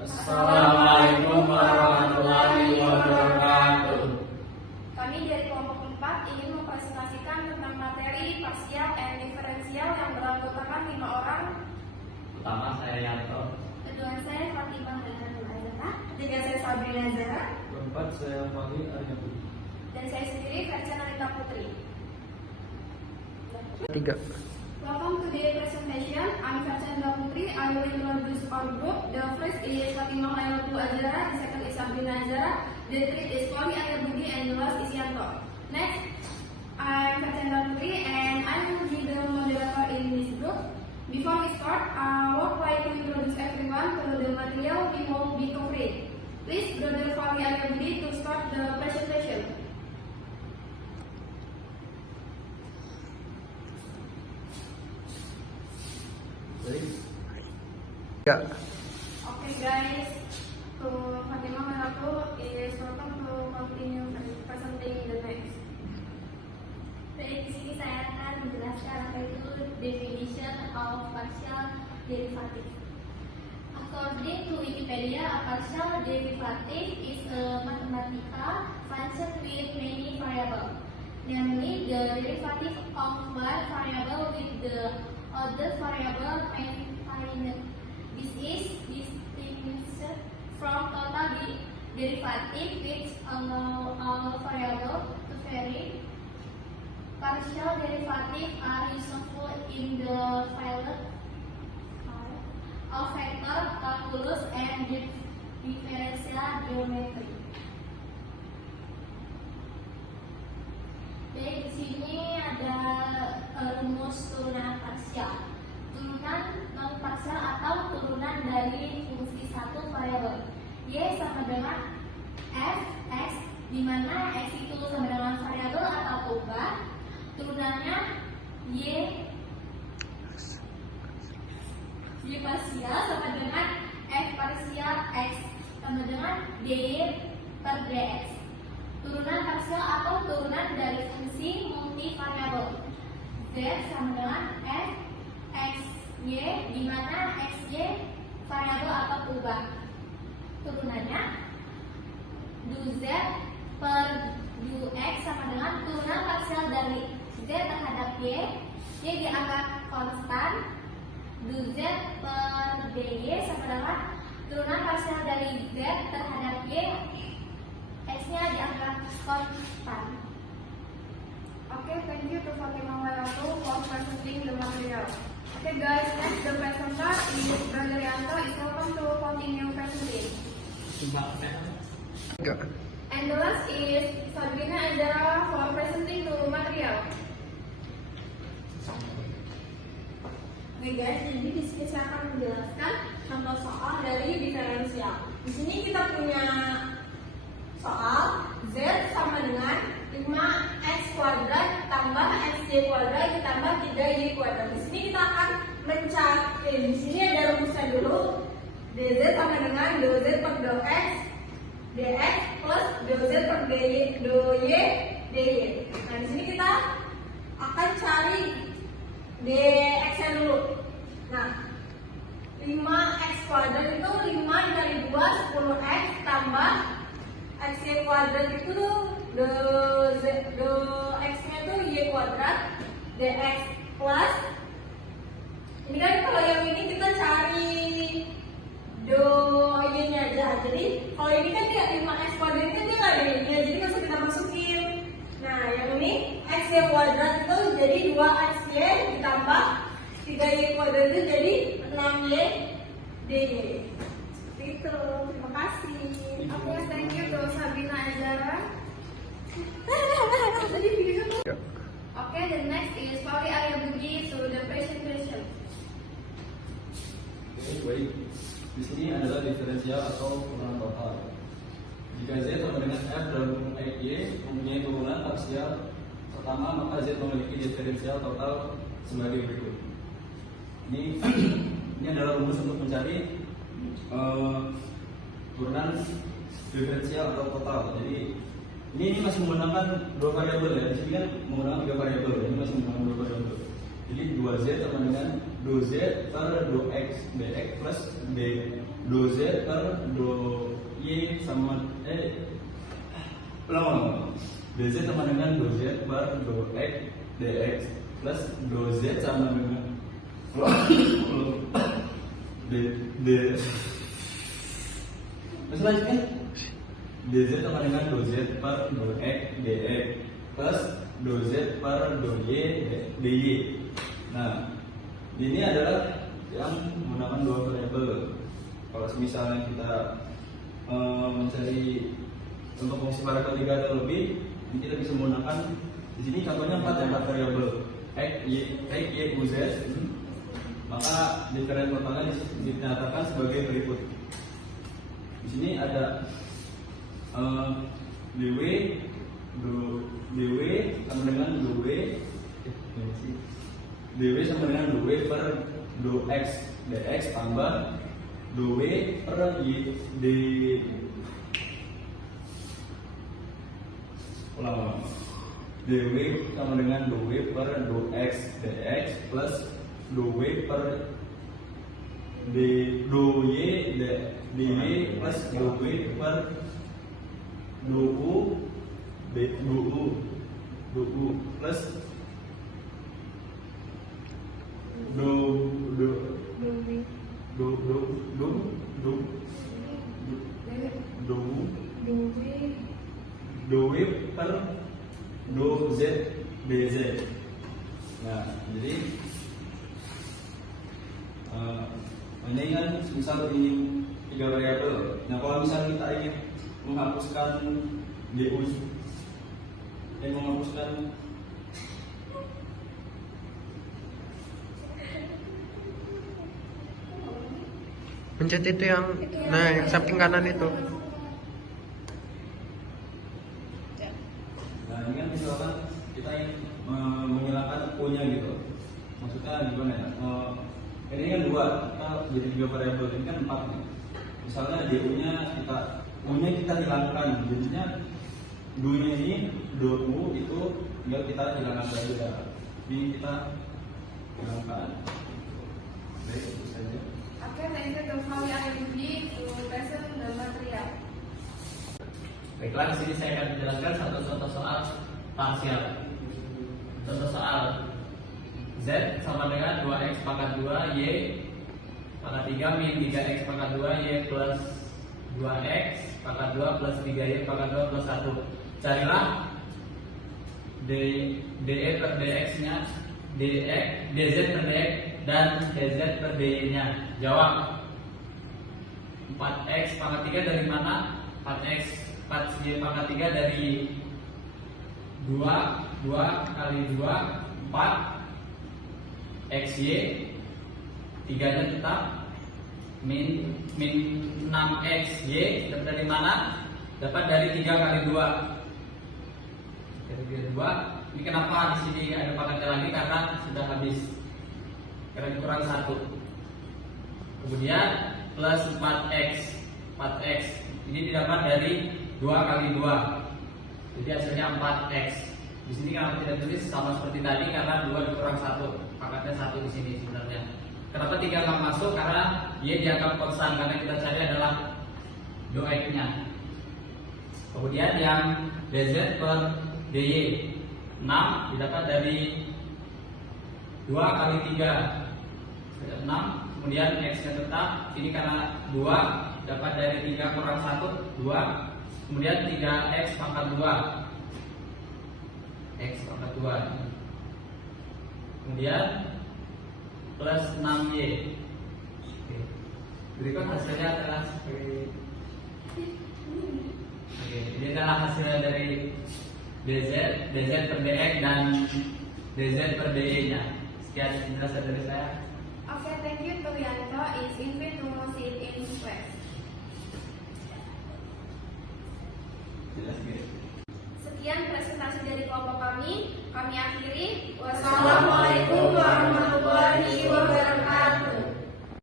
Assalamualaikum warahmatullahi wabarakatuh. Kami dari kelompok 4 ingin mempresentasikan tentang materi parsial dan diferensial yang beranggotakan 5 orang. Pertama saya Yanto. Kedua saya Fatimah Azhar. Ketiga saya Sabrina Zahra. Keempat saya Fahri Aryabudi. Dan saya sendiri Vercana Rita Putri. Tiga. Welcome to the presentation. I'm Vercana Putri. I will introduce our group. The first is Fatimah Azhar. The second is Sabrina Zahra. The third is Fahri Aryabudi, and the last is Yanto. Next, I'm Vercana Putri, and I will be the moderator in this group. Before we start, I would like to introduce everyone to the material we will be covering. Please, Brother Fahri Aryabudi, to start the presentation. Ya. Okay, guys. So Fatimah Meraku is welcome to continue presenting the next. Baik, di sini saya akan menjelaskan apa itu definition of partial derivative. According to Wikipedia, a partial derivative is a mathematical function with many variables, namely the derivative of one variable with the other variable finite. This is distinct from total derivative, which allow all variables to vary. Partial derivatives are useful in the field of vector calculus and differential geometry. Baik, di sini ada rumus turunan parsial. Turunan non parsial atau turunan dari fungsi satu variabel y sama dengan f(x), di mana x itu sama dengan variabel atau kubah. Turunannya y parsial sama dengan f parsial x sama dengan dy per dx. Turunan parsial atau turunan dari fungsi multivariabel z sama dengan f x y, di mana x y variabel atau kubah. Turunannya du z per du x sama dengan turunan parsial dari z terhadap y dianggap konstan. Du z per dy sama dengan turunan parsial dari z terhadap y, x-nya dianggap konstan. Okay, thank you to Fatimah Meraku for presenting the material. Okay, guys, next the presenter is Brother Yanto. Is welcome to continue presenting. Tiga. And the last is Sabrina Azhar for presenting the material. Oke guys, jadi di sini saya akan menjelaskan contoh soal dari diferensial. Di sini kita punya soal z sama dengan 5x kuadrat tambah xy kuadrat ditambah 3y kuadrat. Di sini kita akan mencari, di sini ada rumusnya dulu. Dz sama dengan dz per dx dx plus dz per dy dy. Nah, di sini kita akan cari dx-nya dulu. Nah, 5x kuadrat itu 5 dikali 2, 10x tambah xy kuadrat itu x-nya itu y kuadrat dx plus, ini kan kalau yang ini kita cari do y-nya aja. Jadi kalau ini kan dia 5x kuadrat itu dia nggak ada y-nya, jadi nggak usah kita masukin. Nah, yang ini xy kuadrat itu jadi 2xy ditambah 3y kuadrat itu jadi 6y dy. Seperti itu. Terima kasih. Okay, thank you to Sabrina Azhar. Okay, the next is Fahri Aryabudi to the presentation. Oke, baik. Di sini adalah diferensial atau turunan total. Jika z sama dengan f dan y mempunyai turunan parsial pertama, maka z memiliki diferensial total sebagai berikut. Ini adalah rumus untuk mencari turunan diferensial atau total. Jadi ini masih menggunakan dua variabel ya. Di sini kan menggunakan tiga variabel. Ini masih menggunakan dua variabel. Jadi 2z sama dengan 2z per 2x dx plus d do Z per do Y sama ulang. DZ sama dengan do Z per do X dx plus do Z sama dengan selanjutnya dz sama dengan do Z per do X dx plus do Z per do Y dy. Nah, ini adalah yang menggunakan dua variabel. Kalau misalnya kita mencari untuk fungsi variabel 3 atau lebih, ini kita bisa menggunakan di sini contohnya 4 variabel x, y, u, z. Maka diferensial totalnya dinyatakan sebagai berikut. Di sini ada dw sama dengan dw sama dengan dw per do x dx tambah dw per y dw sama dengan dw per do x dx plus dw per do y dy plus dw per do u plus do per do z dz. Nah, jadi ini kan misal ini 3 variabel. Nah, kalau misal kita ingin menghapuskan du dan menghapuskan pencet itu yang yang samping kanan itu. Nah, ini kan misalkan kita ingin menghilangkan u-nya gitu. Maksudnya gimana ya? Ini kan 2, kita jadi 3 variabel, ini kan 4 nih. Misalnya du-nya kita hilangkan, jadinya du-nya ini do u itu tinggal kita hilangkan saja. Ini kita hilangkan. Baik, itu saja. Okay, next the how we are using to present the material. Baiklah, di sini saya akan menjelaskan satu contoh soal parsial. Contoh soal Z sama dengan 2x pangkat 2 y pangkat 3 min 3x pangkat 2 y plus 2x pangkat 2 plus 3y pangkat 2 plus 1. Carilah dE per dx nya, dz per dx dan dz per dy nya. Jawab. 4x pangkat 3 dari mana? 4y pangkat 3 dari 2 kali 2 4 xy 3 nya tetap min 6xy dapat dari mana? Dapat dari 3 kali 2. Dari 2. Ini kenapa di sini ada pangkatnya lagi? Karena sudah habis. Karena kurang 1. Kemudian plus 4x ini didapat dari 2 kali 2. Jadi hasilnya 4x. Di sini kenapa tidak tulis sama seperti tadi? Karena 2 dikurang 1. Pangkatnya 1 di sini sebenarnya. Kenapa 3 nggak masuk? Karena y dianggap konstan, karena kita cari adalah do x-nya. Kemudian yang dz per dy 6 didapat dari 2 kali 3 6. Kemudian x-nya tetap. Ini karena 2 dapat dari 3 kurang 1 2. Kemudian 3x pangkat 2 x pangkat 2. Kemudian plus 6y. Oke. Berikut hasilnya adalah seperti ini adalah hasilnya dari dz per dx dan dz per dy nya. Sekian penjelasan dari saya. Okay, thank you Priyanto. Is invite to sit in class. Sekian presentasi dari kelompok kami. Kami akhiri. Wassalamualaikum warahmatullahi wabarakatuh.